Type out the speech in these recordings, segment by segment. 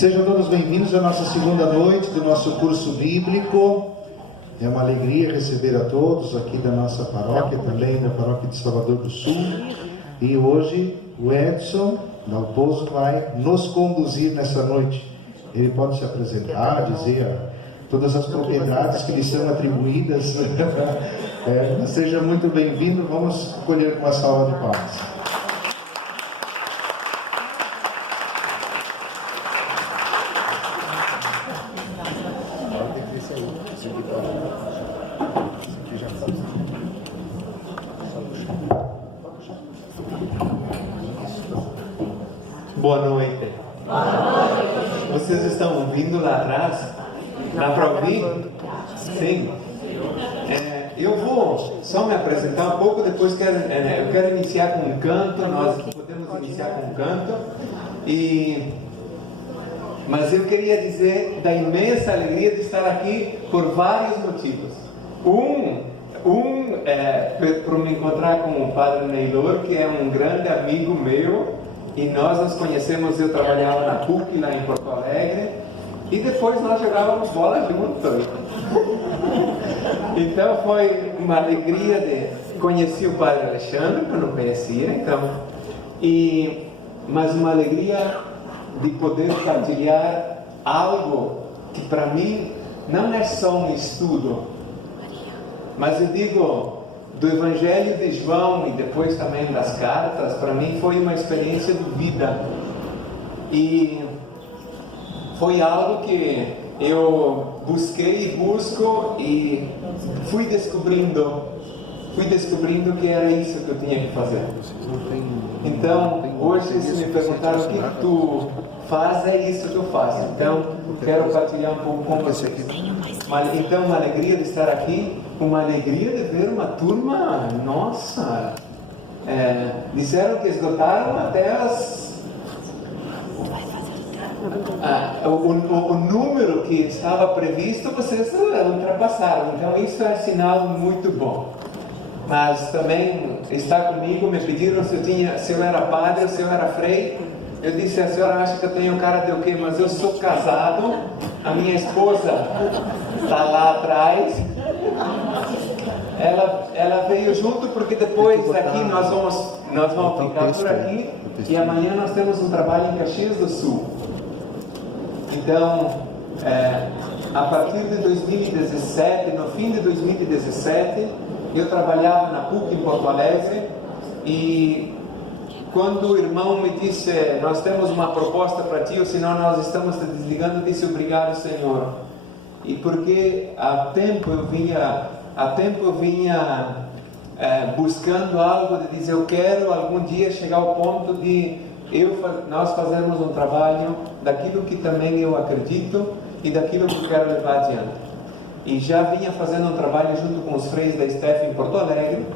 Sejam todos bem-vindos à nossa segunda noite do nosso curso bíblico. É uma alegria receber a todos aqui da nossa paróquia, também da paróquia de Salvador do Sul. E hoje o Edson Dalpozo vai nos conduzir nessa noite. Ele pode se apresentar, dizer todas as propriedades que lhe são atribuídas. Seja muito bem-vindo. Vamos acolher com uma salva de palmas. Boa noite. Vocês estão ouvindo lá atrás? Dá para ouvir? Sim. Eu vou só me apresentar um pouco, depois eu quero iniciar com um canto. Nós podemos iniciar com um canto. Mas eu queria dizer da imensa alegria de estar aqui por vários motivos. Por me encontrar com o Padre Neylor, que é um grande amigo meu. E nós nos conhecemos, eu trabalhava na PUC, lá em Porto Alegre, e depois nós jogávamos bola juntos. Então foi uma alegria de conhecer o Padre Alexandre, que eu não conhecia, mas uma alegria de poder partilhar algo que para mim não é só um estudo, mas eu digo, do Evangelho de João e depois também das cartas, para mim foi uma experiência de vida. E foi algo que eu busquei e busco e fui descobrindo que era isso que eu tinha que fazer. Então, hoje se me perguntaram o que tu faz, é isso que eu faço. Então, quero partilhar um pouco com vocês. Então, uma alegria de estar aqui, uma alegria de ver uma turma, nossa, disseram que esgotaram até o número que estava previsto, vocês ultrapassaram, então isso é sinal muito bom. Mas também está comigo, me pediram se eu era padre ou se eu era frei. Eu disse, a senhora acha que eu tenho cara de o quê? Mas eu sou casado, a minha esposa está lá atrás. Ela veio junto porque depois aqui nós vamos ficar por aqui e amanhã nós temos um trabalho em Caxias do Sul. Então, a partir de 2017, no fim de 2017, eu trabalhava na PUC em Porto Alegre e quando o irmão me disse, nós temos uma proposta para ti, ou senão nós estamos te desligando, eu disse, obrigado, Senhor. E porque há tempo eu vinha buscando algo de dizer, eu quero algum dia chegar ao ponto de nós fazermos um trabalho daquilo que também eu acredito e daquilo que eu quero levar adiante. E já vinha fazendo um trabalho junto com os freis da STF em Porto Alegre.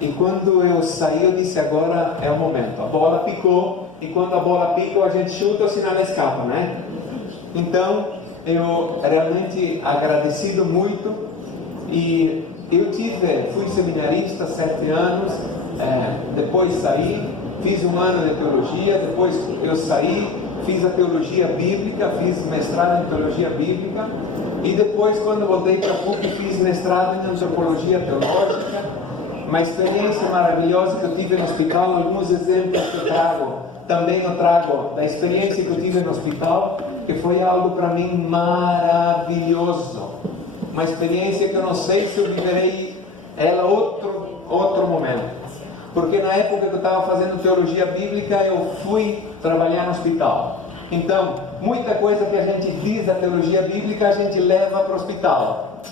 E quando eu saí, eu disse, agora é o momento. A bola picou, e quando a bola pica, a gente chuta, o sinal escapa, né? Então, eu realmente agradecido muito. E eu fui seminarista 7 anos, depois saí, fiz um ano de teologia, depois eu saí, fiz a teologia bíblica, fiz mestrado em teologia bíblica, e depois, quando voltei para a PUC, fiz mestrado em antropologia teológica. Uma experiência maravilhosa que eu tive no hospital, alguns exemplos que eu trago da experiência que eu tive no hospital, que foi algo para mim maravilhoso. Uma experiência que eu não sei se eu viverei ela outro momento. Porque na época que eu estava fazendo teologia bíblica, eu fui trabalhar no hospital. Então, muita coisa que a gente diz da teologia bíblica, a gente leva para o hospital.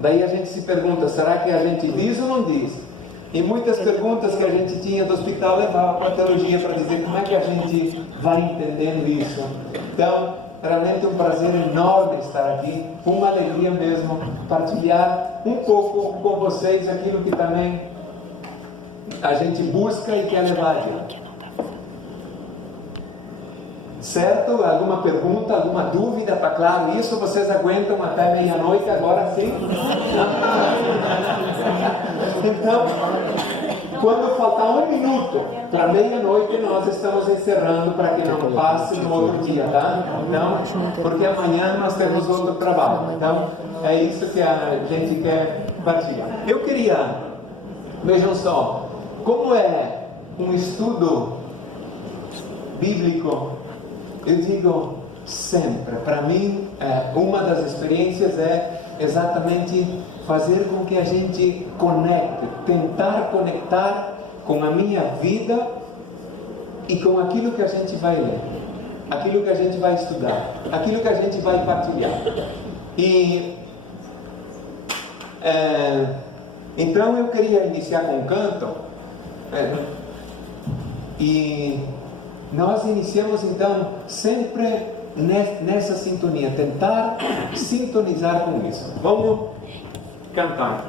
Daí a gente se pergunta, será que a gente diz ou não diz? E muitas perguntas que a gente tinha do hospital levava para a teologia para dizer como é que a gente vai entendendo isso. Então, realmente é um prazer enorme estar aqui, uma alegria mesmo, partilhar um pouco com vocês aquilo que também a gente busca e quer levar adiante. Certo? Alguma pergunta, alguma dúvida? Está claro isso? Vocês aguentam até meia-noite agora sim? Então, quando faltar 1 minuto para meia-noite, nós estamos encerrando para que não passe no outro dia, tá? Então, porque amanhã nós temos outro trabalho. Então, é isso que a gente quer partilhar. Eu queria, vejam só, como é um estudo bíblico, eu digo sempre, para mim, uma das experiências é exatamente fazer com que a gente conecte, tentar conectar com a minha vida e com aquilo que a gente vai ler, aquilo que a gente vai estudar, aquilo que a gente vai partilhar. E então eu queria iniciar com um canto, e nós iniciamos então sempre nessa sintonia, tentar sintonizar com isso. Vamos cantar.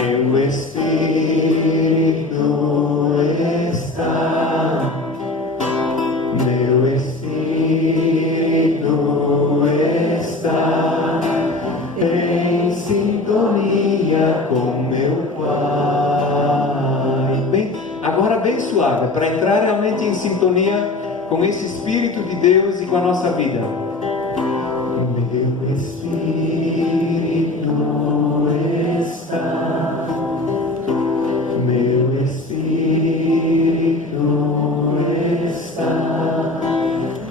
Meu espírito está, meu espírito está em sintonia com meu Pai. Bem, agora bem suave, para entrar realmente em sintonia com esse Espírito de Deus e com a nossa vida. Meu espírito está, meu espírito está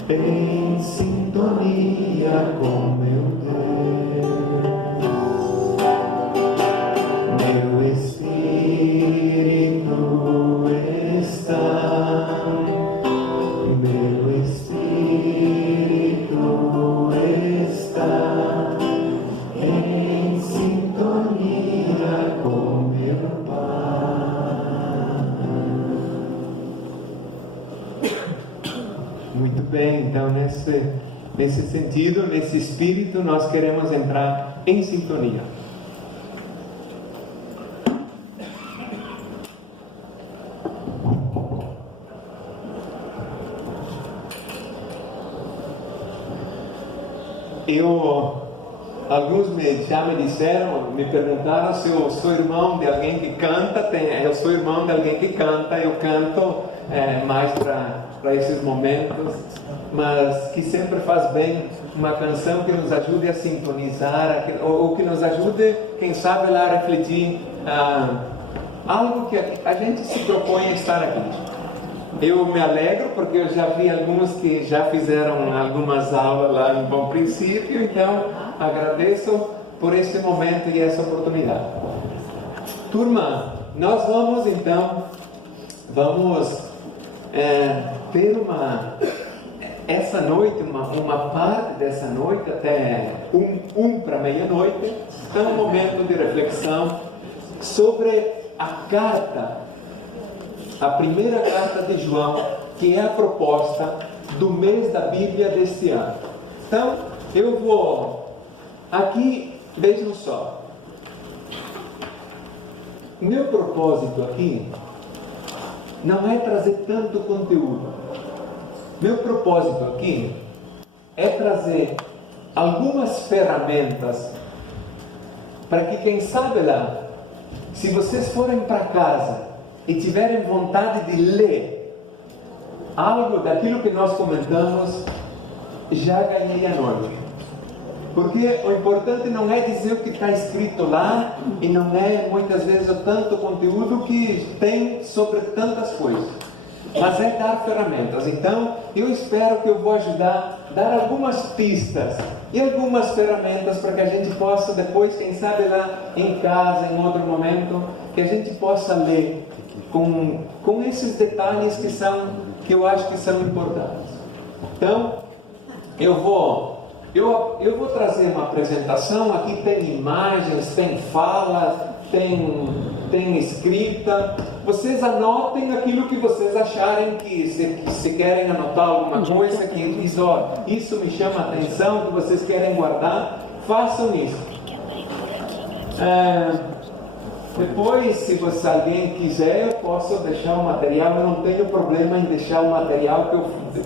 em sintonia com meu Deus. Meu espírito está, meu espírito está em sintonia com meu Pai. Muito bem, então nesse sentido, nesse espírito, nós queremos entrar em sintonia. Alguns já me disseram, me perguntaram se eu sou irmão de alguém que canta. Eu sou irmão de alguém que canta, eu canto mais para esses momentos, mas que sempre faz bem uma canção que nos ajude a sintonizar, ou que nos ajude, quem sabe, lá a refletir algo que a gente se propõe a estar aqui. Eu me alegro porque eu já vi alguns que já fizeram algumas aulas lá em Bom Princípio, então agradeço por esse momento e essa oportunidade. Turma, nós vamos então ter essa noite, uma parte dessa noite, até para meia-noite, é um momento de reflexão sobre a carta, a primeira carta de João, que é a proposta do mês da Bíblia deste ano. Então, eu vou aqui, vejam só, o meu propósito aqui não é trazer tanto conteúdo. Meu propósito aqui é trazer algumas ferramentas para que, quem sabe lá, se vocês forem para casa e tiverem vontade de ler algo daquilo que nós comentamos, já ganhei a noite. Porque o importante não é dizer o que está escrito lá, e não é muitas vezes o tanto conteúdo que tem sobre tantas coisas, mas é dar ferramentas. Então, eu espero que eu vou ajudar a dar algumas pistas e algumas ferramentas para que a gente possa depois, quem sabe lá em casa, em outro momento, que a gente possa ler com esses detalhes que eu acho que são importantes. Então, eu vou trazer uma apresentação. Aqui tem imagens, tem falas, tem escrita. Vocês anotem aquilo que vocês acharem que se querem anotar alguma coisa que diz, isso me chama a atenção, que vocês querem guardar, façam isso. Depois, se alguém quiser, eu posso deixar o material. Eu não tenho problema em deixar o material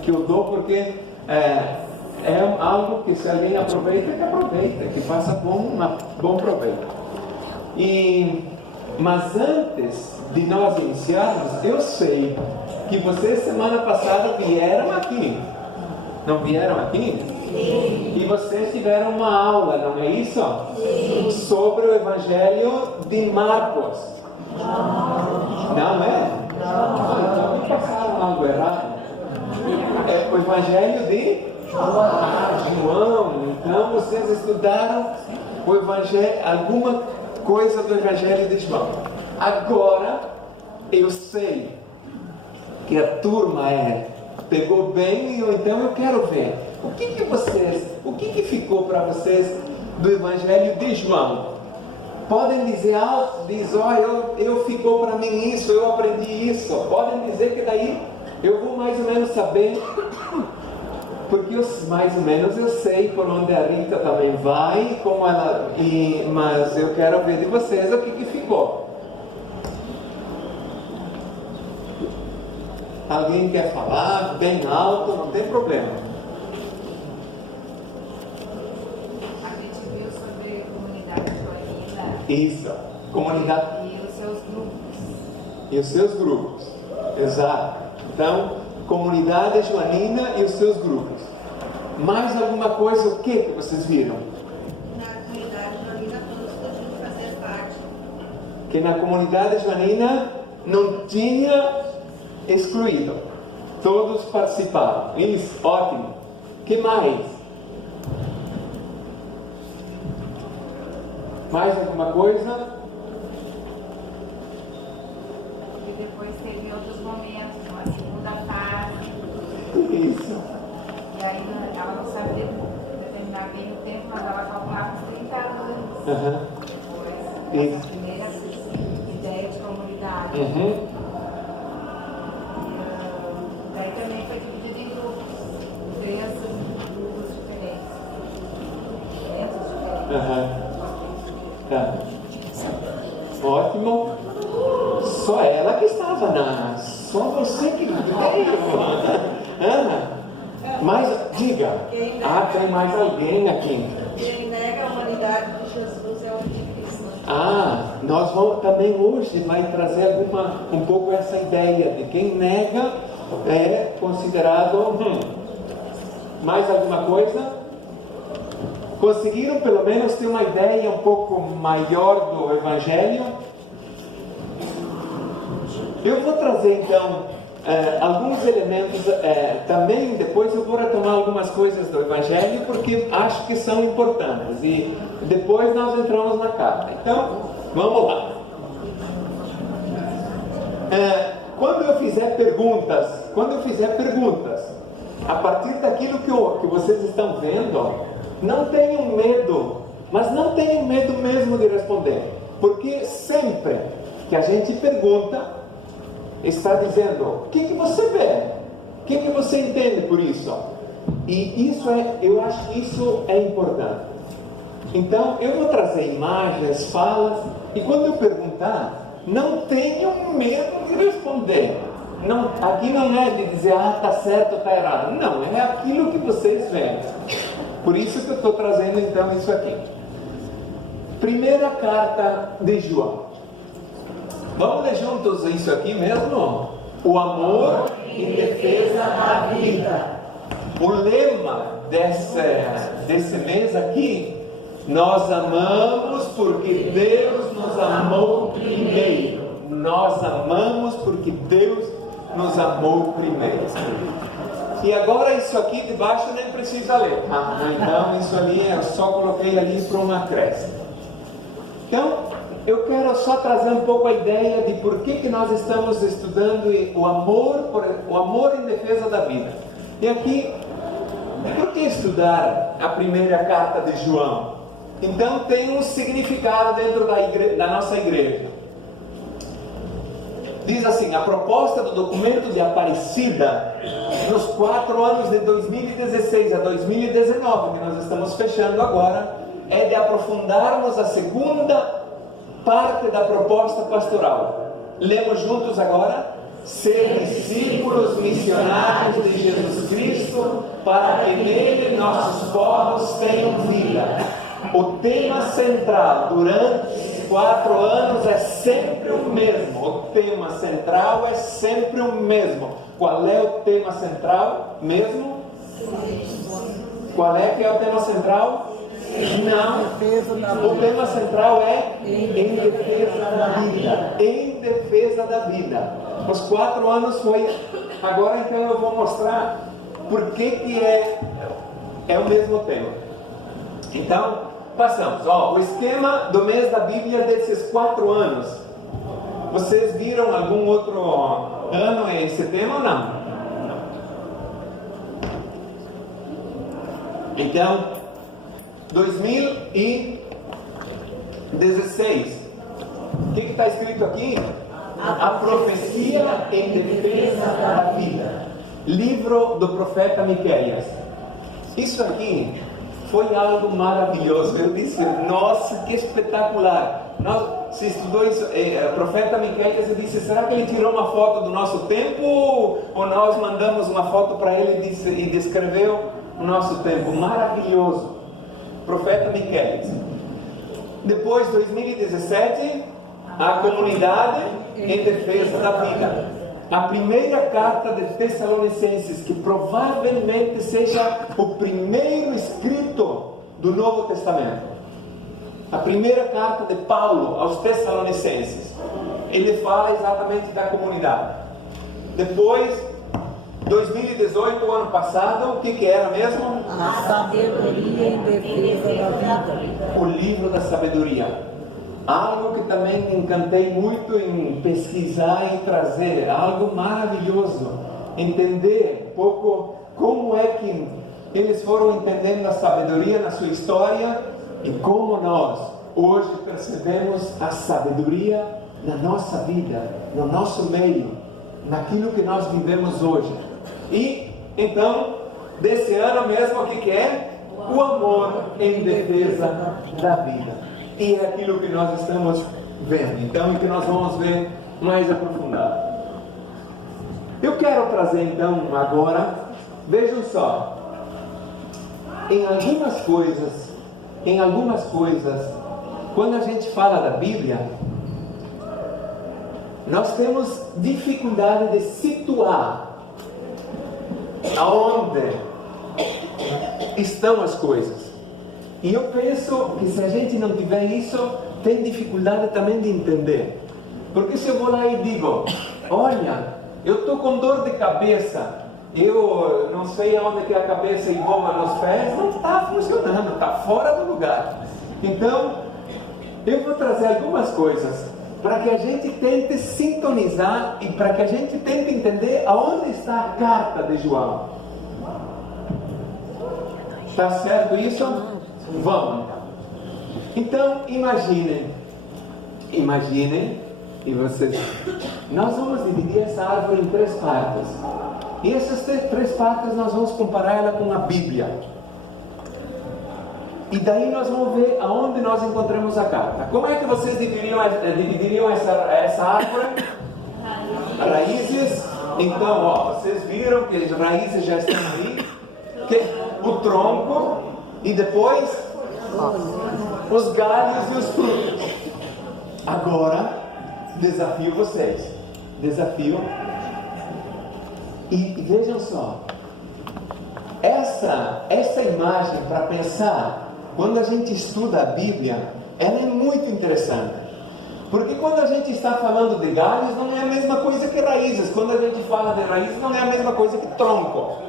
que eu dou, porque é algo que, se alguém aproveita, que faça bom proveito. Mas antes de nós iniciarmos, eu sei que vocês semana passada vieram aqui. Não vieram aqui? Sim. E vocês tiveram uma aula, não é isso? Sim. Sobre o Evangelho de Marcos. Não é? Então me passaram algo errado. É o Evangelho de João. Então vocês estudaram o Evangelho, alguma coisa do Evangelho de João. Agora eu sei que a turma pegou bem, então eu quero ver o que ficou para vocês do Evangelho de João. Podem dizer algo, eu ficou para mim isso, eu aprendi isso. Podem dizer que daí eu vou mais ou menos saber, porque mais ou menos eu sei por onde a Rita também vai, mas eu quero ver de vocês o que ficou. Alguém quer falar bem alto, não tem problema. A gente viu sobre comunidade joanina. Isso, comunidade. E os seus grupos. E os seus grupos, exato. Então, comunidade joanina e os seus grupos. Mais alguma coisa, o que vocês viram? Na comunidade joanina todos podiam fazer parte. Que na comunidade joanina não tinha excluído. Todos participaram. Isso, ótimo. Que mais? Mais alguma coisa? E depois teve outros momentos, uma segunda fase. Isso. E aí ela não sabia determinar bem o tempo, mas ela calculava uns 30 anos. Depois, essa primeira ideia de comunidade. Daí também foi dividido em grupos, 3 grupos diferentes. Tá. Ótimo. Só ela que estava só você que veio. Ana, mas diga. Tem mais alguém aqui. Quem nega a humanidade de Jesus é o anticristo. Nós vamos também hoje vai trazer um pouco essa ideia de quem nega é considerado. Mais alguma coisa? Conseguiram pelo menos ter uma ideia um pouco maior do Evangelho? Eu vou trazer então alguns elementos, também depois eu vou retomar algumas coisas do Evangelho, porque acho que são importantes, e depois nós entramos na carta. Então, vamos lá. Quando eu fizer perguntas, a partir daquilo que vocês estão vendo, não tenham medo, mas não tenham medo mesmo de responder, porque sempre que a gente pergunta, está dizendo: o que você vê? O que você entende por isso? E isso eu acho que isso é importante. Então, eu vou trazer imagens, falas, e quando eu perguntar, não tenham medo de responder. Não, aqui não é de dizer, está certo, está errado. Não, é aquilo que vocês veem. Por isso que eu estou trazendo então isso aqui. Primeira carta de João. Vamos ler juntos isso aqui mesmo? O amor em defesa da vida. O lema desse mês aqui: nós amamos porque Deus nos amou primeiro. Nós amamos porque Deus nos amou primeiro. E agora isso aqui de baixo nem precisa ler. Então isso ali eu só coloquei ali para uma acréscimo. Então, eu quero só trazer um pouco a ideia de por que nós estamos estudando o amor em defesa da vida. E aqui, por que estudar a primeira carta de João? Então tem um significado dentro da nossa igreja. Diz assim: a proposta do documento de Aparecida, nos 4 anos de 2016 a 2019, que nós estamos fechando agora, é de aprofundarmos a segunda parte da proposta pastoral. Lemos juntos agora: ser discípulos missionários de Jesus Cristo, para que nele nossos povos tenham vida. O tema central durante esses 4 anos é sempre o mesmo. O tema central é sempre o mesmo. Qual é o tema central mesmo? Qual é que é o tema central? Não. O tema central é em defesa da vida. Em defesa da vida. Os 4 anos foi. Agora então eu vou mostrar por que é o mesmo tema. Então, passamos. O esquema do mês da Bíblia desses 4 anos. Vocês viram algum outro ano esse tema ou não? Então, 2016. O que está escrito aqui? A profecia em defesa da vida. Livro do profeta Miqueias. Isso aqui foi algo maravilhoso. Eu disse: nossa, que espetacular. Se estudou isso, o profeta Miqueias, eu disse: será que ele tirou uma foto do nosso tempo? Ou nós mandamos uma foto para ele e descreveu o nosso tempo? Maravilhoso. Profeta Miqueias. Depois, 2017, a comunidade em defesa da vida. A primeira carta de Tessalonicenses, que provavelmente seja o primeiro escrito do Novo Testamento. A primeira carta de Paulo aos Tessalonicenses. Ele fala exatamente da comunidade. Depois, 2018, o ano passado, o que era mesmo? A sabedoria em defesa da vida. O livro da sabedoria. Algo que também me encantei muito em pesquisar e trazer. Algo maravilhoso. Entender um pouco como é que eles foram entendendo a sabedoria na sua história e como nós hoje percebemos a sabedoria na nossa vida, no nosso meio, naquilo que nós vivemos hoje. E então, desse ano mesmo, o que é? O amor em defesa da vida. E é aquilo que nós estamos vendo. Então, e que nós vamos ver mais aprofundado. Eu quero trazer então agora, vejam só, em algumas coisas, quando a gente fala da Bíblia, nós temos dificuldade de situar aonde estão as coisas. E eu penso que se a gente não tiver isso, tem dificuldade também de entender. Porque se eu vou lá e digo: olha, eu estou com dor de cabeça, eu não sei aonde que a cabeça engoma nos pés, não está funcionando, está fora do lugar. Então, eu vou trazer algumas coisas para que a gente tente sintonizar e para que a gente tente entender aonde está a carta de João. Tá certo isso? Vamos. Então, imaginem, e vocês, nós vamos dividir essa árvore em 3 partes. E essas 3 partes nós vamos comparar ela com a Bíblia. E daí nós vamos ver aonde nós encontramos a carta. Como é que vocês dividiriam essa árvore? Raízes. Então, ó, vocês viram que as raízes já estão ali. O tronco. E depois os galhos e os frutos. Agora, desafio vocês. Desafio. E vejam só. Essa imagem, para pensar, quando a gente estuda a Bíblia, ela é muito interessante. Porque quando a gente está falando de galhos, não é a mesma coisa que raízes. Quando a gente fala de raízes, não é a mesma coisa que tronco.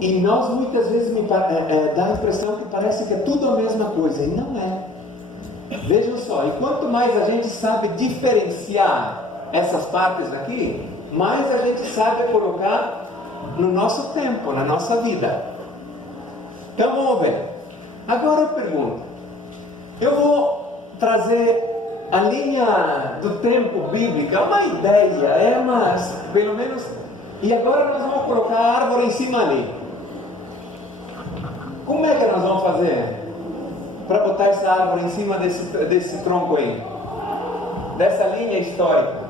E nós muitas vezes dá a impressão que parece que é tudo a mesma coisa. E não é. Vejam só, e quanto mais a gente sabe diferenciar essas partes daqui, mais a gente sabe colocar no nosso tempo, na nossa vida. Então vamos ver. Agora eu pergunto. Eu vou trazer a linha do tempo bíblica, uma ideia, mas pelo menos. E agora nós vamos colocar a árvore em cima ali. Como é que nós vamos fazer para botar essa árvore em cima desse tronco aí? Dessa linha histórica?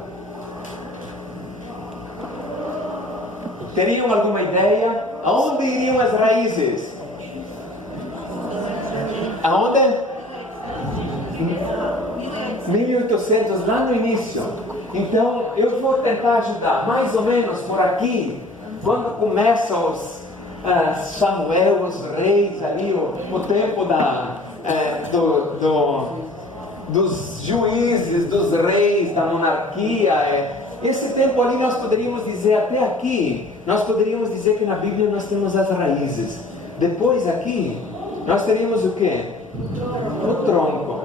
Teriam alguma ideia? Aonde iriam as raízes? Aonde? 1800, lá no início. Então, eu vou tentar ajudar, mais ou menos por aqui, quando começam os Samuel, os reis ali, o tempo dos juízes, dos reis, da monarquia. Esse tempo ali nós poderíamos dizer, até aqui, nós poderíamos dizer que na Bíblia nós temos as raízes. Depois aqui, nós teríamos o quê? O tronco.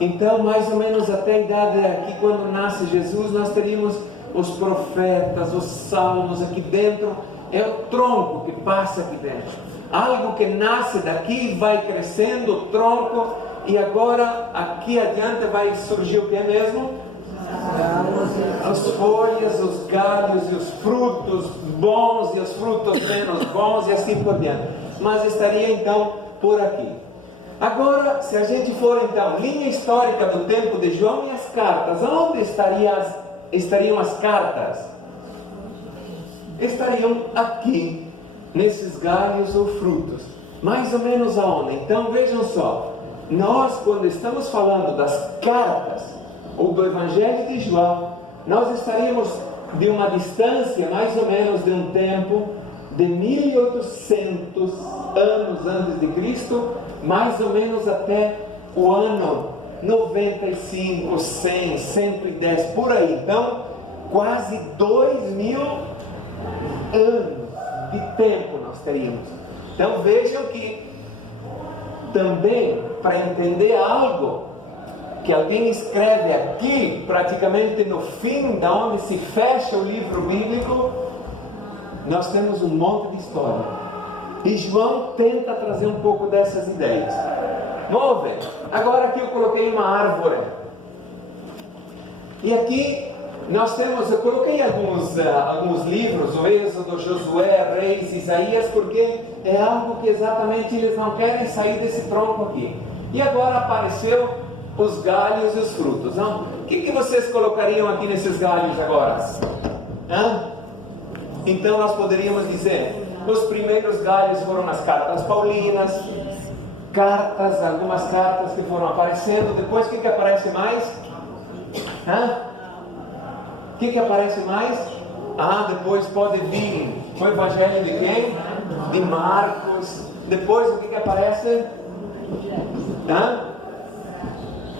Então, mais ou menos até a idade aqui, quando nasce Jesus, nós teríamos os profetas, os salmos aqui dentro. É o tronco que passa aqui dentro. Algo que nasce daqui, vai crescendo, o tronco, e agora aqui adiante vai surgir o que mesmo? As folhas, os galhos e os frutos bons e os frutos menos bons e assim por diante. Mas estaria então por aqui. Agora, se a gente for então, linha histórica do tempo de João e as cartas, onde estariam as cartas? Estariam aqui, nesses galhos ou frutos. Mais ou menos aonde? Então vejam só, nós quando estamos falando das cartas, ou do Evangelho de João, nós estaríamos de uma distância, mais ou menos de um tempo, de 1800 anos antes de Cristo, mais ou menos até o ano 95, 100, 110, por aí. Então, quase 2000 anos de tempo nós teríamos. Então vejam que também, para entender algo que alguém escreve aqui, praticamente no fim da onde se fecha o livro bíblico, nós temos um monte de história. E João tenta trazer um pouco dessas ideias. Vamos ver. Agora aqui eu coloquei uma árvore. E aqui nós temos, eu coloquei alguns livros, o Êxodo, Josué, Reis, Isaías, porque é algo que exatamente eles não querem sair desse tronco aqui. E agora apareceu os galhos e os frutos. Não? O que vocês colocariam aqui nesses galhos agora? Então nós poderíamos dizer, os primeiros galhos foram as cartas paulinas, algumas cartas que foram aparecendo. Depois o que aparece mais? O que aparece mais? Depois pode vir o Evangelho de quem? De Marcos. Depois o que aparece?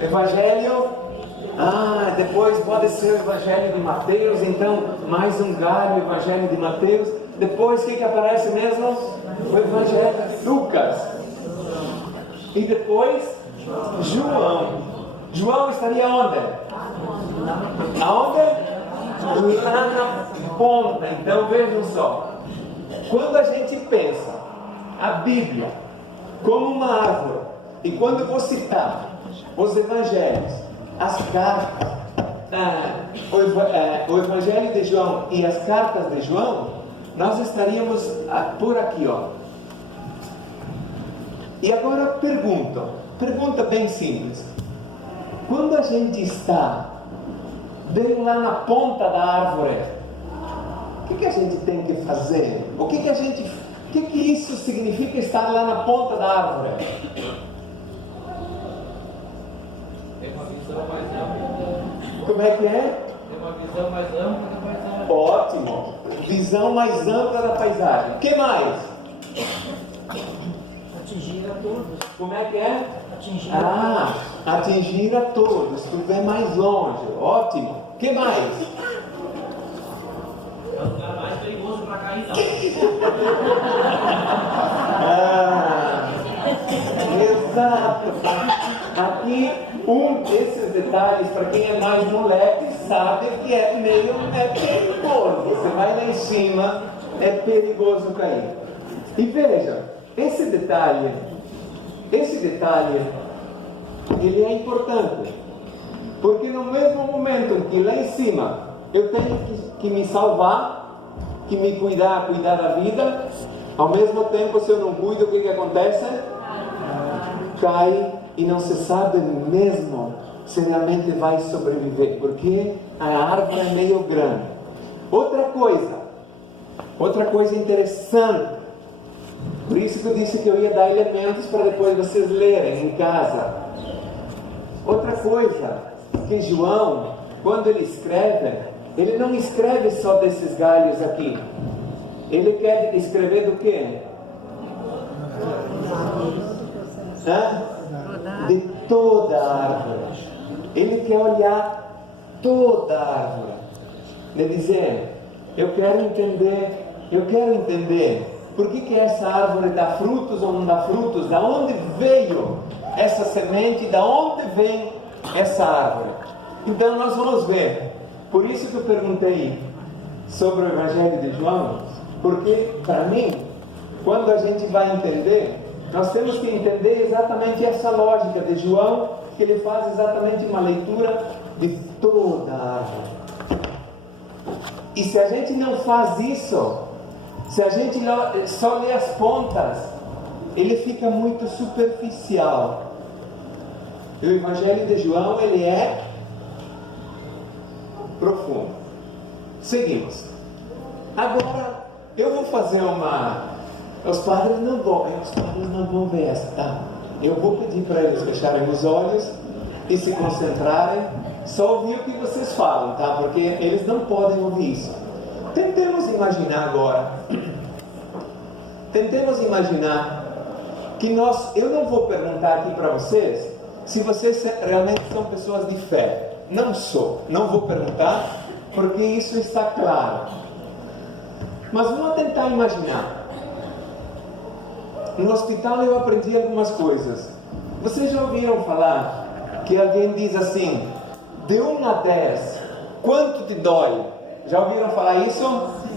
Evangelho. Depois pode ser o Evangelho de Mateus. Então, mais um galho, o Evangelho de Mateus. Depois o que aparece mesmo? O Evangelho de Lucas. E depois, João. João estaria onde? Aonde? Lá na ponta. Então vejam só, quando a gente pensa a Bíblia como uma árvore, e quando eu vou citar os evangelhos, as cartas, o Evangelho de João e as cartas de João, nós estaríamos por aqui, ó. E agora pergunta bem simples. Quando a gente está bem lá na ponta da árvore, o que a gente tem que fazer? O que isso significa estar lá na ponta da árvore? Tem uma visão mais ampla. Como é que é? Tem uma visão mais ampla da paisagem. Ótimo! Visão mais ampla da paisagem. O que mais? Atingir a todos. Como é que é? Atingir a todos. Atingir a todos. Tu vê mais longe. Ótimo! O que mais? É o lugar mais perigoso para cair, não. Exato! Aqui, desses detalhes, para quem é mais moleque, sabe que é perigoso. Você vai lá em cima, é perigoso cair. E veja, esse detalhe, ele é importante. Porque no mesmo momento em que lá em cima eu tenho que me salvar, que me cuidar da vida, ao mesmo tempo, se eu não cuido, o que acontece? Cai e não se sabe mesmo se realmente vai sobreviver, porque a árvore é meio grande. Outra coisa interessante, por isso que eu disse que eu ia dar elementos para depois vocês lerem em casa. Outra coisa, que João, quando ele escreve, ele não escreve só desses galhos aqui. Ele quer escrever do quê? De toda a árvore. Ele quer olhar toda a árvore. Ele dizer, eu quero entender por que essa árvore dá frutos ou não dá frutos, da onde veio essa semente, da onde vem essa árvore. Então nós vamos ver. Por isso que eu perguntei sobre o Evangelho de João, porque para mim, quando a gente vai entender, nós temos que entender exatamente essa lógica de João, que ele faz exatamente uma leitura de toda a árvore. E se a gente não faz isso, se a gente só lê as pontas, ele fica muito superficial. E o Evangelho de João, ele é profundo. Seguimos. Agora, eu vou fazer os padres não vão ver essa, tá? Eu vou pedir para eles fecharem os olhos e se concentrarem, só ouvir o que vocês falam, tá? Porque eles não podem ouvir isso. Tentemos imaginar agora. Que eu não vou perguntar aqui para vocês se vocês realmente são pessoas de fé. Não vou perguntar, porque isso está claro. Mas vamos tentar imaginar. No hospital eu aprendi algumas coisas. Vocês já ouviram falar que alguém diz assim, de 1 a 10, quanto te dói? Já ouviram falar isso?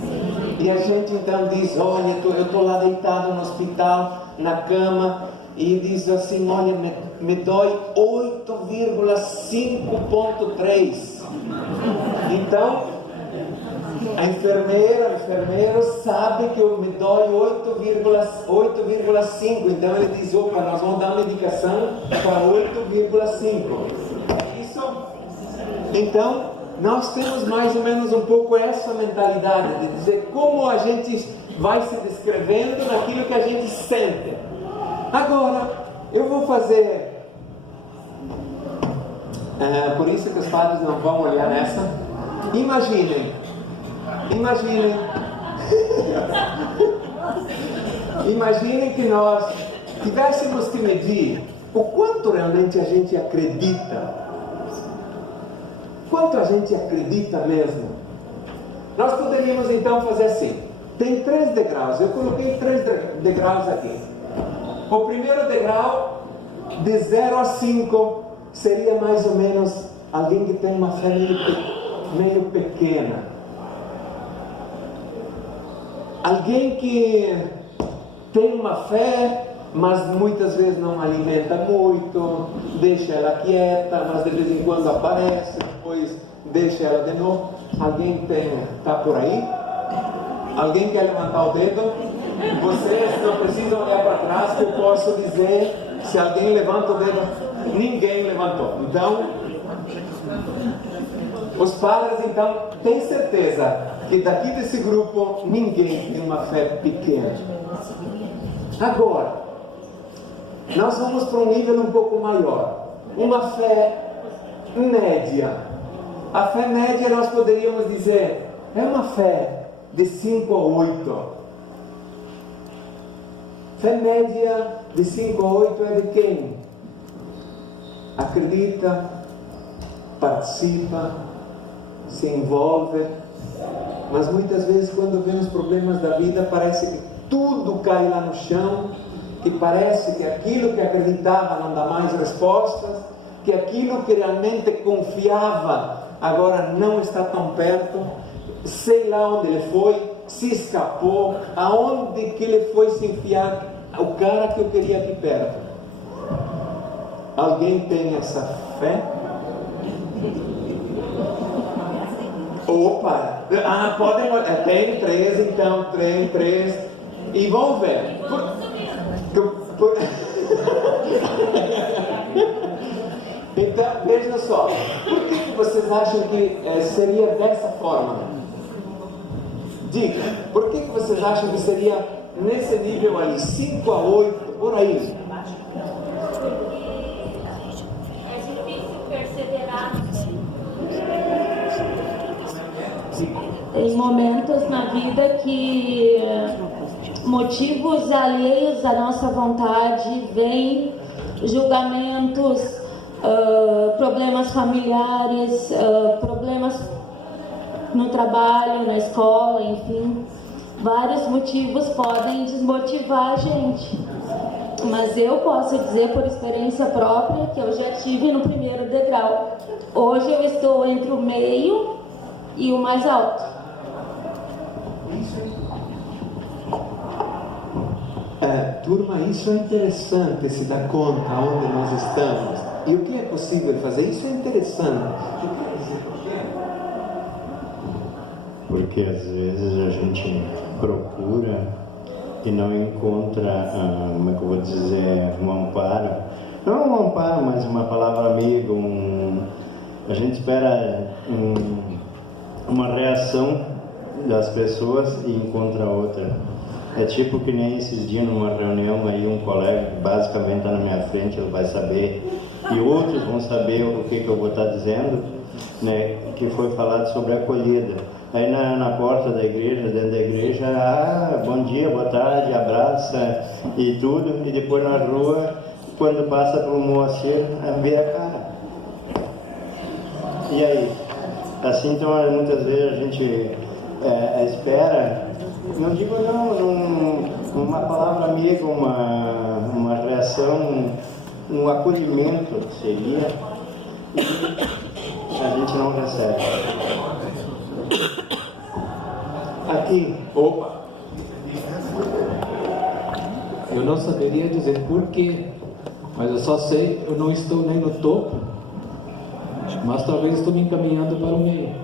Sim. E a gente então diz, olha, eu estou lá deitado no hospital, na cama, e diz assim, olha, me dói 8,5.3. Então, a enfermeira, o enfermeiro sabe que eu me dói 8,5. Então ele diz, opa, nós vamos dar medicação para 8,5. Isso? Então, nós temos mais ou menos um pouco essa mentalidade de dizer como a gente vai se descrevendo naquilo que a gente sente. Agora, eu vou fazer... por isso que os padres não vão olhar nessa. Imaginem que nós tivéssemos que medir o quanto realmente a gente acredita. Quanto a gente acredita mesmo. Nós poderíamos então fazer assim. Tem 3 degraus. Eu coloquei 3 degraus aqui. O primeiro degrau, de 0 a 5, seria mais ou menos alguém que tem uma fé meio pequena. Alguém que tem uma fé, mas muitas vezes não alimenta muito, deixa ela quieta, mas de vez em quando aparece, depois deixa ela de novo. Alguém está por aí? Alguém quer levantar o dedo? Vocês não precisam olhar para trás, que eu posso dizer se alguém levanta o dedo. Ninguém levantou. Então, os padres, então, têm certeza que daqui desse grupo ninguém tem uma fé pequena. Agora, nós vamos para um nível um pouco maior. Uma fé média. A fé média nós poderíamos dizer, é uma fé de 5 a 8. Fé média de 5 a 8 é de quem? Acredita, participa, se envolve, mas muitas vezes quando vem os problemas da vida parece que tudo cai lá no chão, que parece que aquilo que acreditava não dá mais respostas, que aquilo que realmente confiava agora não está tão perto, sei lá onde ele foi, se escapou, aonde que ele foi se enfiar, o cara que eu queria aqui perto. Alguém tem essa fé? Opa! Podem olhar. Tem 3, então, tem 3. E vão ver. Então, vejam só. Por que vocês acham que seria dessa forma? Diga. Por que vocês acham que seria nesse nível ali? 5 a 8, por aí. Tem momentos na vida que motivos alheios à nossa vontade vêm, julgamentos, problemas familiares, problemas no trabalho, na escola, enfim, vários motivos podem desmotivar a gente. Mas eu posso dizer por experiência própria que eu já estive no primeiro degrau. Hoje eu estou entre o meio e o mais alto. Turma, isso é interessante, se dar conta onde nós estamos e o que é possível fazer. Isso é interessante. Porque às vezes a gente procura e não encontra, como é que eu vou dizer, um amparo. Não um amparo, mas uma palavra amiga. A gente espera uma reação das pessoas e encontra outra. É tipo que nem esses dias numa reunião aí, um colega que basicamente está na minha frente, ele vai saber, e outros vão saber o que eu vou estar dizendo, né, que foi falado sobre a acolhida. Aí na porta da igreja, dentro da igreja, bom dia, boa tarde, abraça e tudo, e depois na rua, quando passa por um moceiro, vê a cara. E aí? Assim, então, muitas vezes a gente espera, não digo não, uma palavra amiga, uma reação, um acolhimento seria, e a gente não recebe. Aqui, opa! Eu não saberia dizer porquê, mas eu só sei, eu não estou nem no topo, mas talvez estou me encaminhando para o meio.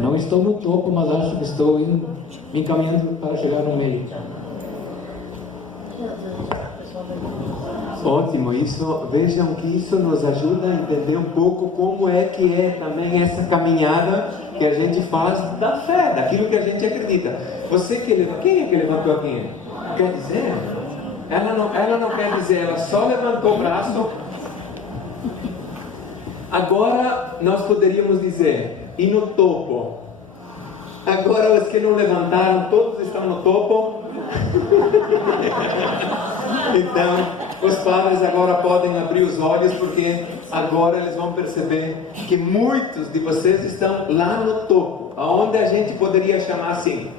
Não estou no topo, mas acho que estou me encaminhando para chegar no meio. Ótimo, vejam que isso nos ajuda a entender um pouco como é que é também essa caminhada que a gente faz da fé, daquilo que a gente acredita. Quem é que levantou aqui? Quer dizer? Ela não quer dizer, ela só levantou o braço. Agora nós poderíamos dizer, e no topo? Agora os que não levantaram, todos estão no topo? Então, os padres agora podem abrir os olhos, porque agora eles vão perceber que muitos de vocês estão lá no topo, aonde a gente poderia chamar assim.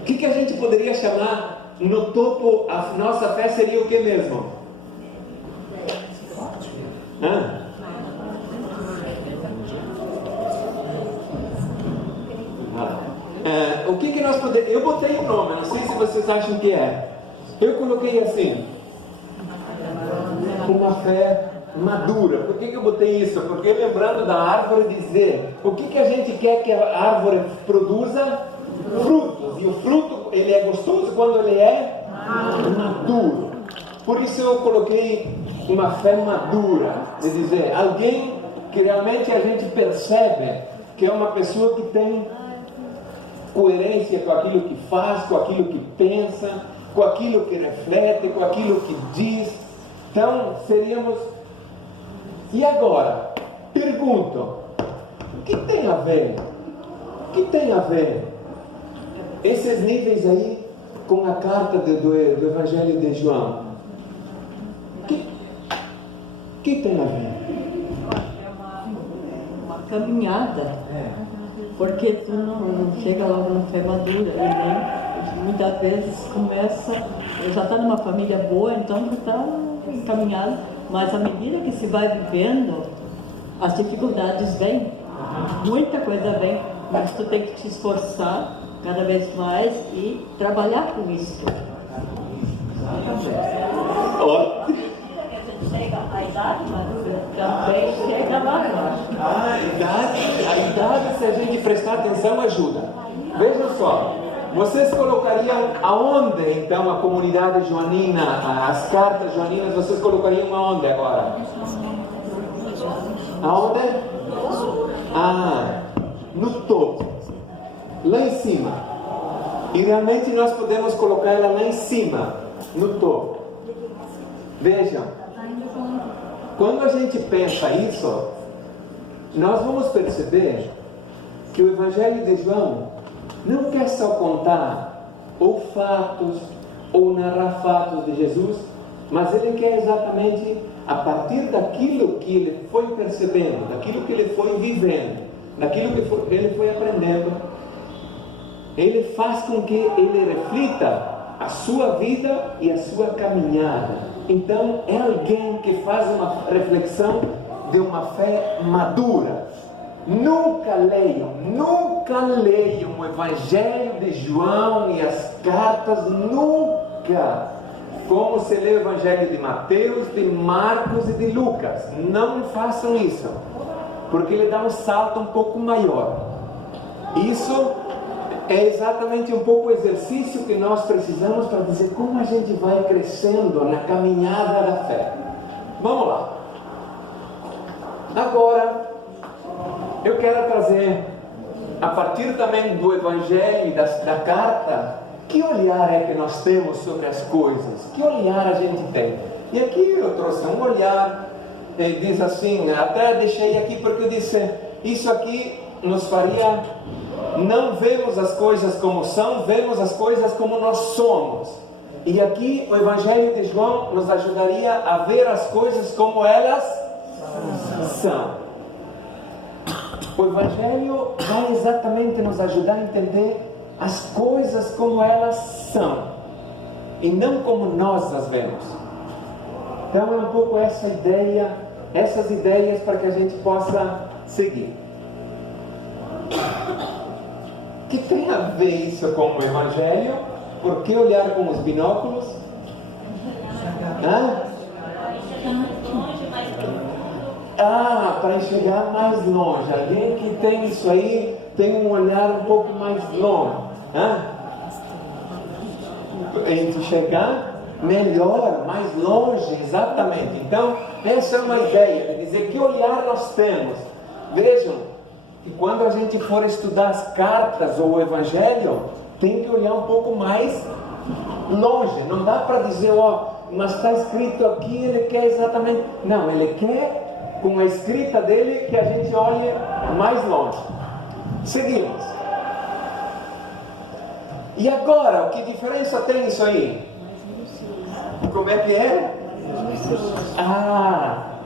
O que a gente poderia chamar no topo? A nossa fé seria o que mesmo? podemos... Eu botei um nome, não sei se vocês acham que é. Eu coloquei assim, uma fé madura. Por que eu botei isso? Porque lembrando da árvore dizer, o que a gente quer que a árvore produza? Frutos. E o fruto, ele é gostoso quando ele é maduro. Por isso eu coloquei uma fé madura, de dizer, alguém que realmente a gente percebe que é uma pessoa que tem coerência com aquilo que faz, com aquilo que pensa, com aquilo que reflete, com aquilo que diz. Então, seríamos... E agora, pergunto, o que tem a ver? O que tem a ver esses níveis aí com a carta do Evangelho de João? O que tem a ver? É uma caminhada. Porque tu não chega logo na fé madura. E muitas vezes começa... Já está numa família boa, então tu está encaminhado. Mas à medida que se vai vivendo, as dificuldades vêm. Muita coisa vem. Mas tu tem que te esforçar cada vez mais e trabalhar com isso. Chega a idade, mas também chega lá, eu acho. A idade, se a gente prestar atenção, ajuda. Vejam só, vocês colocariam aonde então a comunidade joanina, as cartas joaninas, vocês colocariam aonde agora? Aonde? No topo, lá em cima. E realmente nós podemos colocar ela lá em cima, no topo. Vejam, quando a gente pensa isso, nós vamos perceber que o Evangelho de João não quer só contar ou fatos ou narrar fatos de Jesus, mas ele quer exatamente, a partir daquilo que ele foi percebendo, daquilo que ele foi vivendo, daquilo que ele foi aprendendo, ele faz com que ele reflita a sua vida e a sua caminhada. Então, é alguém que faz uma reflexão de uma fé madura. Nunca leiam o Evangelho de João e as cartas, nunca, como se lê o Evangelho de Mateus, de Marcos e de Lucas. Não façam isso, porque ele dá um salto um pouco maior. Isso é exatamente um pouco o exercício que nós precisamos para dizer como a gente vai crescendo na caminhada da fé. Vamos lá. Agora, eu quero trazer, a partir também do Evangelho e da carta, que olhar é que nós temos sobre as coisas? Que olhar a gente tem? E aqui eu trouxe um olhar, diz assim, até deixei aqui porque eu disse, isso aqui nos faria... Não vemos as coisas como são, vemos as coisas como nós somos. E aqui o Evangelho de João nos ajudaria a ver as coisas como elas são. O Evangelho vai exatamente nos ajudar a entender as coisas como elas são, e não como nós as vemos. Então é um pouco essa ideia, essas ideias para que a gente possa seguir. Que tem a ver isso com o Evangelho? Por que olhar com os binóculos? Para enxergar mais longe. Alguém que tem isso aí tem um olhar um pouco mais longe. Enxergar melhor, mais longe, exatamente. Então, essa é uma ideia de dizer que olhar nós temos. Vejam, e quando a gente for estudar as cartas ou o Evangelho, tem que olhar um pouco mais longe. Não dá para dizer, mas está escrito aqui, ele quer exatamente... Não, ele quer, com a escrita dele, que a gente olhe mais longe. Seguimos. E agora, que diferença tem isso aí? Como é que é?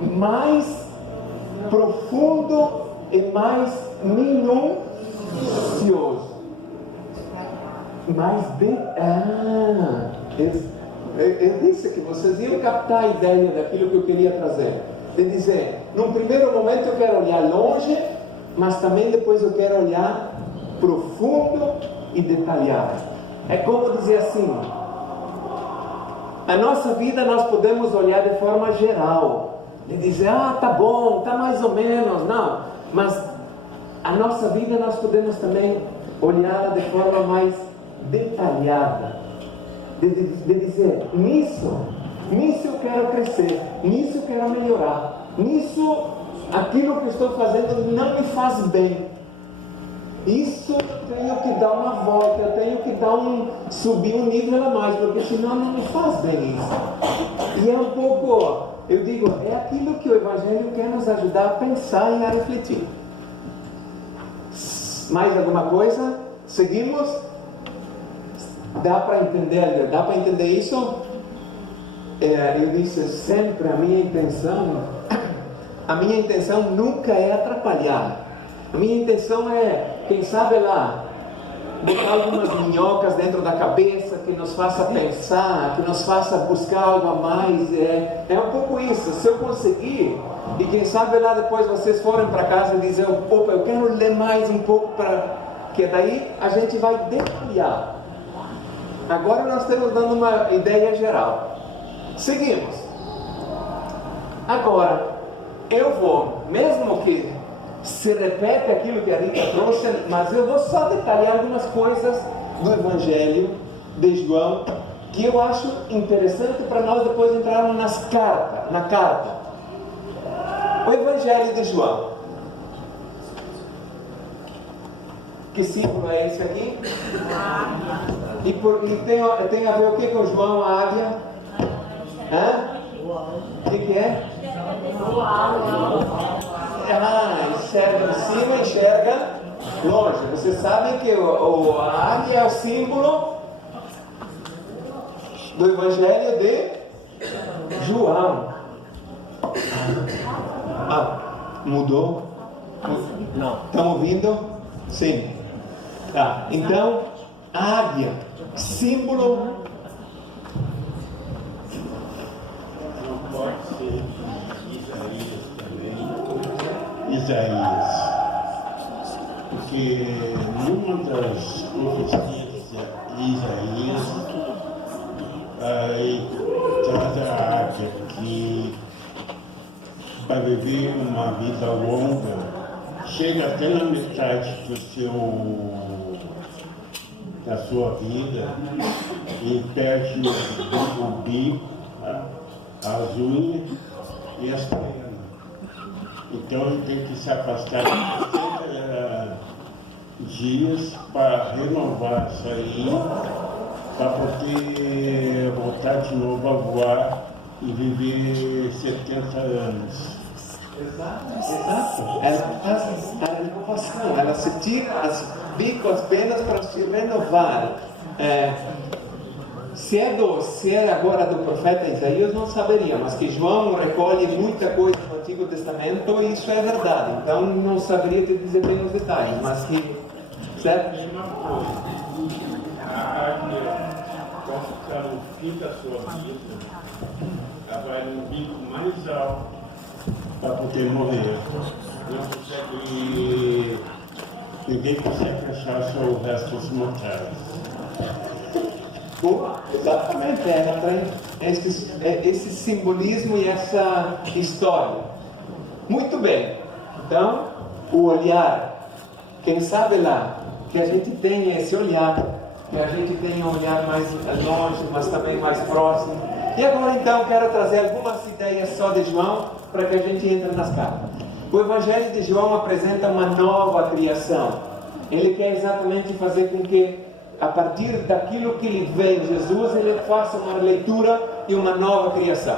Mais profundo e mais minucioso. Mais bem. Eu disse que vocês iam captar a ideia daquilo que eu queria trazer. De dizer, num primeiro momento eu quero olhar longe, mas também depois eu quero olhar profundo e detalhar. É como dizer assim, a nossa vida nós podemos olhar de forma geral, e dizer, tá bom, tá mais ou menos, não, mas a nossa vida nós podemos também olhar de forma mais detalhada, de dizer, nisso eu quero crescer, nisso eu quero melhorar, nisso aquilo que estou fazendo não me faz bem, isso eu tenho que dar uma volta, eu tenho que subir um nível a mais, porque senão não me faz bem isso. E é um pouco, eu digo, é aquilo que o Evangelho quer nos ajudar a pensar e a refletir. Mais alguma coisa? Seguimos? Dá para entender isso? Eu disse sempre, a minha intenção nunca é atrapalhar. A minha intenção é, quem sabe lá, botar algumas minhocas dentro da cabeça, que nos faça pensar, que nos faça buscar algo a mais. É um pouco isso. Se eu conseguir, e quem sabe lá depois vocês forem para casa e dizer, opa, eu quero ler mais um pouco, que daí a gente vai detalhar. Agora nós estamos dando uma ideia geral. Seguimos. Agora, eu vou, mesmo que se repete aquilo que a Rita trouxe, mas eu vou só detalhar algumas coisas do Evangelho de João, que eu acho interessante para nós depois entrarmos na carta. O Evangelho de João. Que símbolo é esse aqui? E tem a ver o que com João, a águia? O que é? Enxerga em cima, enxerga longe. Você sabe que a águia é o símbolo do Evangelho de João. Mudou? Não. Estão ouvindo? Sim. Então, águia, símbolo. Não pode ser Isaías também. Isaías. Porque numa das profecias de Isaías, aí traz a águia que para viver uma vida longa, chega até na metade da sua vida e perde o bico, as unhas e as pernas. Então ele tem que se afastar de 60 dias para renovar isso aí, para poder voltar de novo a voar e viver 70 anos. Exato. Ela faz a renovação, ela se tira as bicos, as penas para se renovar. Se é agora do profeta Isaías, não saberia, mas que João recolhe muita coisa do Antigo Testamento, isso é verdade. Então não saberia te dizer bem os detalhes, mas que, certo? A águia, quando está no fim da sua vida, ela vai no bico mais alto para poder morrer. Ninguém consegue achar o resto dos mortais. Boa, exatamente, ela tem esse simbolismo e essa história. Muito bem, então o olhar, quem sabe lá, que a gente tenha esse olhar, que a gente tenha um olhar mais longe, mas também mais próximo. E agora então quero trazer algumas ideias só de João, para que a gente entre nas cartas. O Evangelho de João apresenta uma nova criação. Ele quer exatamente fazer com que, a partir daquilo que lhe vem Jesus, ele faça uma leitura e uma nova criação.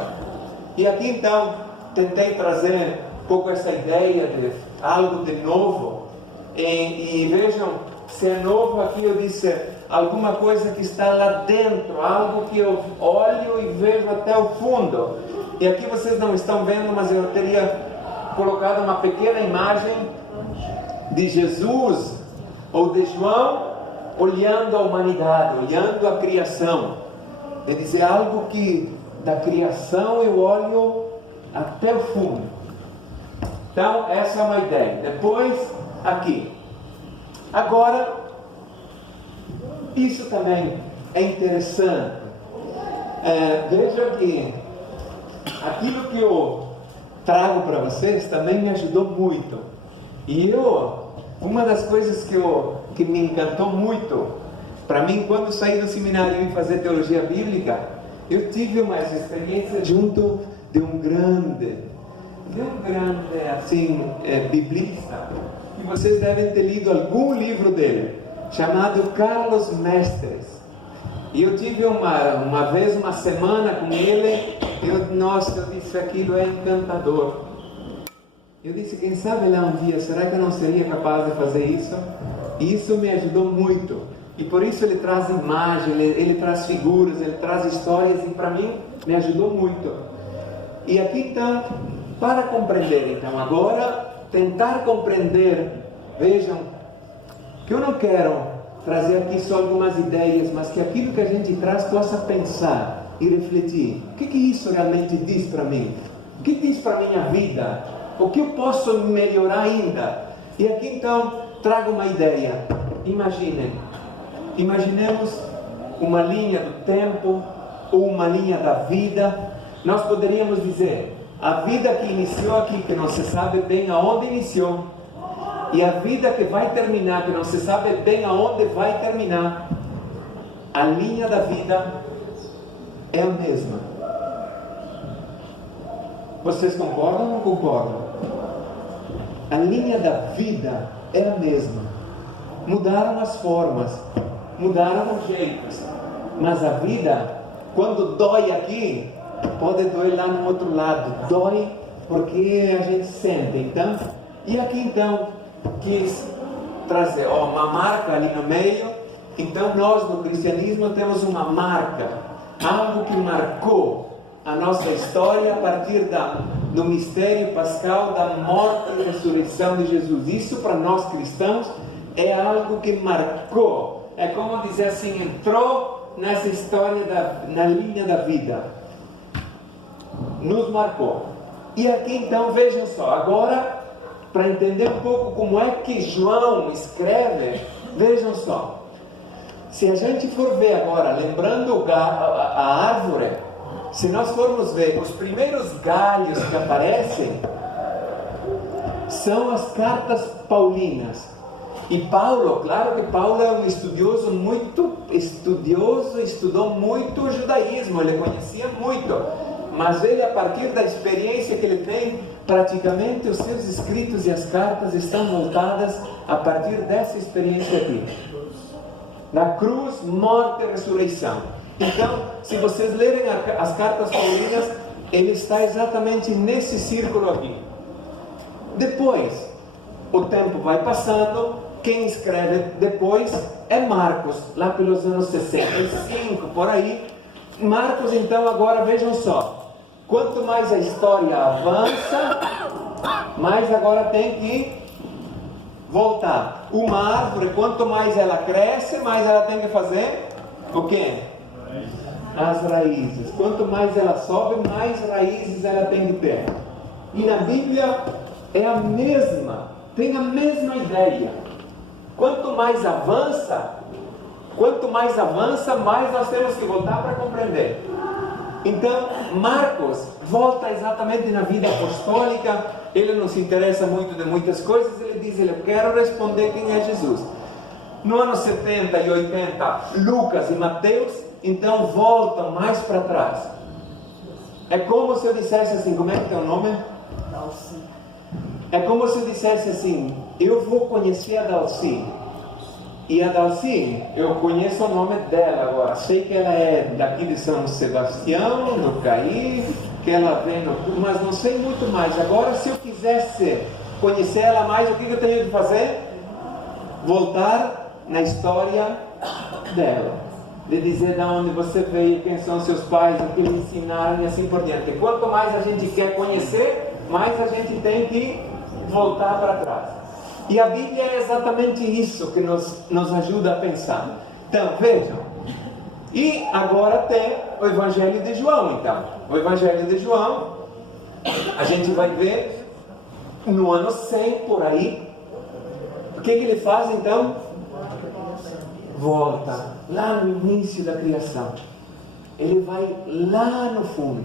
E aqui então, tentei trazer um pouco essa ideia de algo de novo. E vejam, se é novo aqui eu disse, alguma coisa que está lá dentro, algo que eu olho e vejo até o fundo. E aqui vocês não estão vendo, mas eu teria colocado uma pequena imagem de Jesus ou de João olhando a humanidade, olhando a criação. De dizer algo que da criação eu olho até o fundo. Então, essa é uma ideia. Depois, aqui. Agora, Isso também é interessante. Veja que aquilo que eu trago para vocês também me ajudou muito. E uma das coisas que me encantou muito, para mim, quando saí do seminário e fazer teologia bíblica, eu tive uma experiência junto de um grande assim, biblista, que vocês devem ter lido algum livro dele, chamado Carlos Mestres. E eu tive uma vez uma semana com ele. Eu disse, aquilo é encantador. Eu disse, quem sabe lá um dia, será que eu não seria capaz de fazer isso? E isso me ajudou muito. E por isso ele traz imagens, ele traz figuras, ele traz histórias, e para mim me ajudou muito. E aqui então, para compreender, então agora, tentar compreender, vejam, que eu não quero trazer aqui só algumas ideias, mas que aquilo que a gente traz possa pensar e refletir. O que isso realmente diz para mim? O que diz para a minha vida? O que eu posso melhorar ainda? E aqui então trago uma ideia. Imaginemos uma linha do tempo ou uma linha da vida. Nós poderíamos dizer, a vida que iniciou aqui, que não se sabe bem aonde iniciou, e a vida que vai terminar, que não se sabe bem aonde vai terminar. A linha da vida é a mesma. Vocês concordam ou não concordam? A linha da vida é a mesma. Mudaram as formas, mudaram os jeitos, mas a vida, quando dói aqui, pode doer lá no outro lado. Dói porque a gente sente. Então, e aqui então quis trazer uma marca ali no meio. Então nós no cristianismo temos uma marca, algo que marcou a nossa história a partir do mistério pascal da morte e ressurreição de Jesus. Isso para nós cristãos é algo que marcou, é como dizer assim, entrou nessa história, na linha da vida, nos marcou. E aqui então vejam só, agora para entender um pouco como é que João escreve, vejam só, se a gente for ver agora, lembrando a árvore, se nós formos ver os primeiros galhos que aparecem, são as cartas paulinas. E Paulo, claro que Paulo é um estudioso, estudou muito o judaísmo, ele conhecia muito, mas ele, a partir da experiência que ele tem, praticamente os seus escritos e as cartas estão voltadas a partir dessa experiência aqui, da cruz, morte e ressurreição. Então, se vocês lerem as cartas paulinas, ele está exatamente nesse círculo aqui. Depois, o tempo vai passando, quem escreve depois é Marcos, lá pelos anos 65, por aí. Marcos, então, agora vejam só, quanto mais a história avança, mais agora tem que voltar. Uma árvore, quanto mais ela cresce, mais ela tem que fazer o quê? As raízes. Quanto mais ela sobe, mais raízes ela tem que ter. E na Bíblia é a mesma, tem a mesma ideia. Quanto mais avança, mais nós temos que voltar para compreender. Então, Marcos volta exatamente na vida apostólica. Ele não se interessa muito de muitas coisas. Ele diz, eu quero responder quem é Jesus. No ano 70 e 80, Lucas e Mateus, então voltam mais para trás. É como se eu dissesse assim, como é que é o nome? Dalci. É como se eu dissesse assim, eu vou conhecer a Dalci. E a Dalci, eu conheço o nome dela agora. Sei que ela é daqui de São Sebastião, no Caí, que ela vem mas não sei muito mais. Agora, se eu quisesse conhecer ela mais, o que eu tenho que fazer? Voltar na história dela, de dizer de onde você veio, quem são seus pais, o que lhe ensinaram e assim por diante. Quanto mais a gente quer conhecer, mais a gente tem que voltar para trás. E a Bíblia é exatamente isso que nos ajuda a pensar. Então, vejam. E agora tem o Evangelho de João, então. O Evangelho de João, a gente vai ver no ano 100, por aí. O que ele faz, então? Volta. lá no início da criação. Ele vai lá no fundo.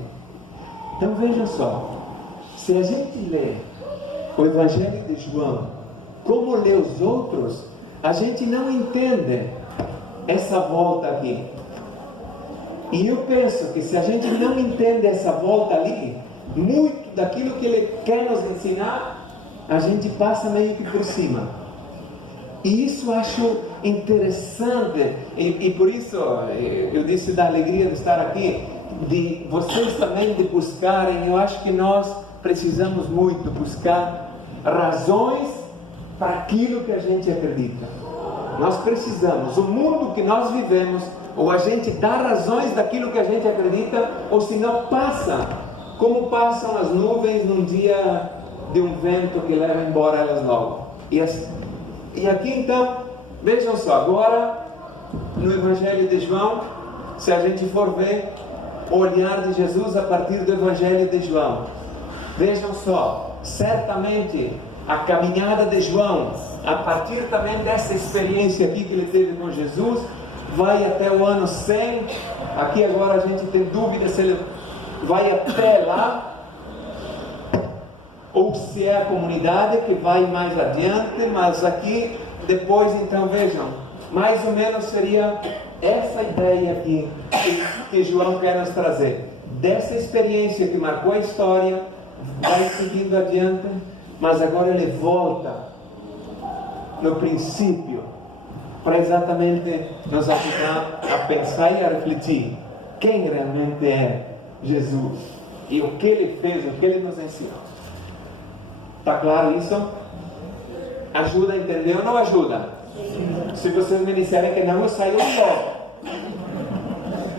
Então vejam só, se a gente lê o Evangelho de João como lê os outros, a gente não entende essa volta aqui. E eu penso que se a gente não entende essa volta ali, muito daquilo que ele quer nos ensinar, a gente passa meio que por cima. E isso eu acho interessante, e por isso eu disse da alegria de estar aqui, de vocês também de buscarem. Eu acho que nós precisamos muito buscar razões para aquilo que a gente acredita. Nós precisamos, o mundo que nós vivemos, ou a gente dá razões daquilo que a gente acredita, ou senão passa, como passam as nuvens num dia de um vento que leva embora elas logo. E aqui então, vejam só, agora no Evangelho de João, se a gente for ver o olhar de Jesus a partir do Evangelho de João, vejam só, certamente a caminhada de João, a partir também dessa experiência aqui que ele teve com Jesus, vai até o ano 100. Aqui agora a gente tem dúvida se ele vai até lá, ou se é a comunidade que vai mais adiante, mas aqui depois, então vejam, mais ou menos seria essa ideia aqui que João quer nos trazer, dessa experiência que marcou a história, vai seguindo adiante, mas agora ele volta no princípio, para exatamente nos ajudar a pensar e a refletir quem realmente é Jesus e o que ele fez, o que ele nos ensinou. Está claro isso? Ajuda a entender ou não ajuda? Se vocês me disserem que não, eu saio logo.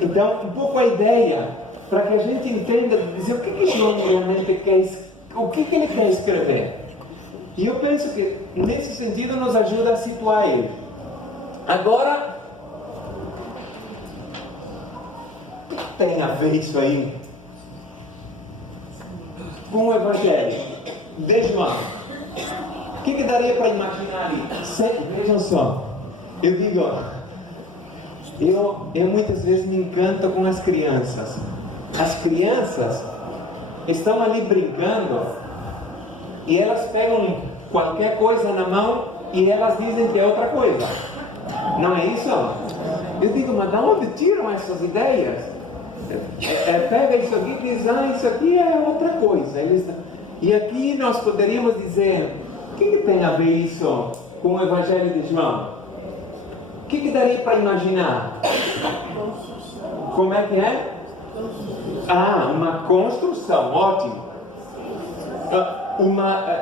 Então, um pouco a ideia, para que a gente entenda, dizer o que João realmente quer, o que ele quer escrever. E eu penso que, nesse sentido, nos ajuda a situar ele. Agora, o que tem a ver isso aí com o Evangelho de João? O que daria para imaginar ali? Vejam só, eu digo, eu muitas vezes me encanto com as crianças. As crianças estão ali brincando e elas pegam qualquer coisa na mão e elas dizem que é outra coisa. Não é isso? Eu digo, mas de onde tiram essas ideias? Pega isso aqui e diz, isso aqui é outra coisa. E aqui nós poderíamos dizer, o que tem a ver isso com o Evangelho de João? O que daria para imaginar? Como é que é? Uma construção, ótimo.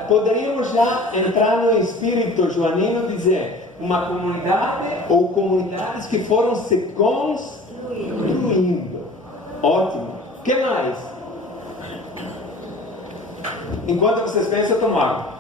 Poderíamos já entrar no espírito joanino e dizer uma comunidade ou comunidades que foram se construindo. Ótimo. O que mais? Enquanto vocês pensam, eu tomo água.